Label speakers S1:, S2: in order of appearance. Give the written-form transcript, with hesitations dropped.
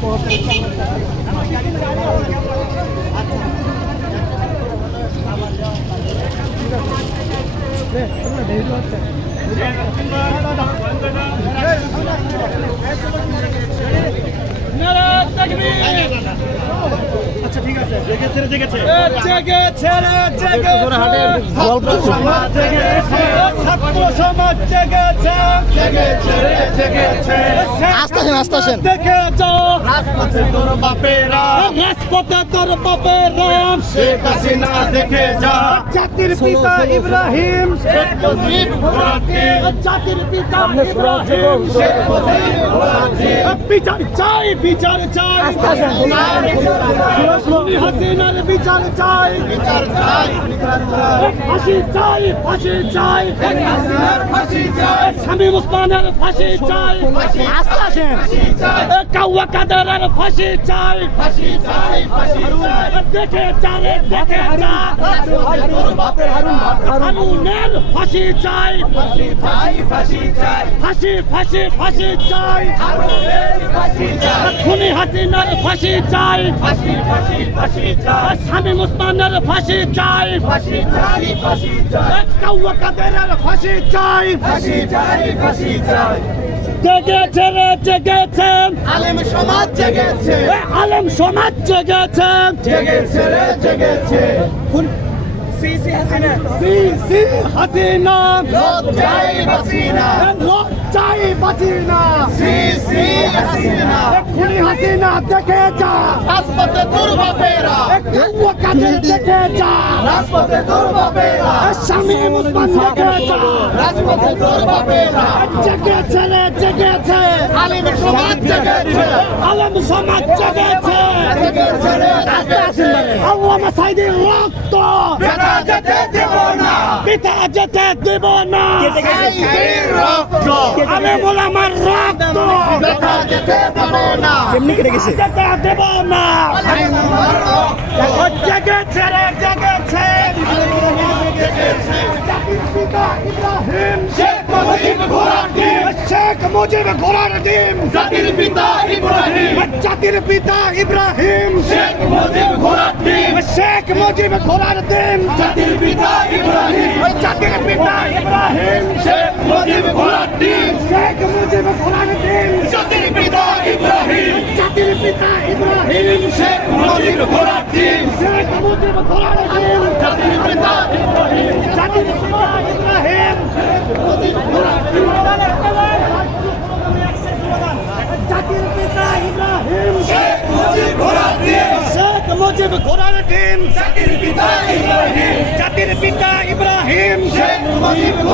S1: আচ্ছা ঠিক আছে, জেগেছে জেগেছে ছাত্র সমাজ জেগেছে
S2: আসতেছেন
S1: দেখে যাও রাজপথে তোর বাপেরা শেখ হাসিনা দেখে যা জাতির পিতা ইব্রাহিম শেখ মুজিব ঘোড়ার ডিম জাতির পিতা ইব্রাহিম শেখ মুজিব ঘোড়ার ডিম বিচার চাই খুনি হাসিনার বিচার চাই ফাঁসি চাই শামীম ওসমানের ফাঁসি চাই কাউয়া কাদেরের ফাঁসি চাই দেখে যা হারুনের ফাঁসি চাই ফাঁসি চাই খুনি হাসিনার ফাঁসি চাই শামীম ওসমানের ফাঁসি চাই কাউয়া কাদেরের ফাঁসি চাই জেগেছে আলেম সমাজ জেগেছে হাসিনা খুনি হাসিনা দেখে যা রাজপথে তোর বাপেরা দেখে যা রাজপথে তোর বাপেরা শামীম ওসমান দেখে যা রাজপথে তোর বাপেরা জেগেছে আলেম সমাজ জেগেছে আল্লামা সাইদের রক্ত বেটা যেতে দেব না আমি আমার রক্ত বেটা যেতে দেব না কেমনি কেটে গেছে দেব না জেগেছে ইব্রাহিম শেখ মুজিব ঘোড়ার ডিম জাতির পিতা ইব্রাহিম শেখ মুজিব ঘোড়ার ডিম জাতির পিতা ইব্রাহিম শেখ মুজিব ঘোড়ার ডিম জাতির পিতা ইব্রাহিম শেখ মুজিব ঘোড়ার ডিম জাতির পিতা ইব্রাহিম শেখ মুজিব ঘোড়ার ডিম জাতির পিতা ইব্রাহিম শেখ মুজিব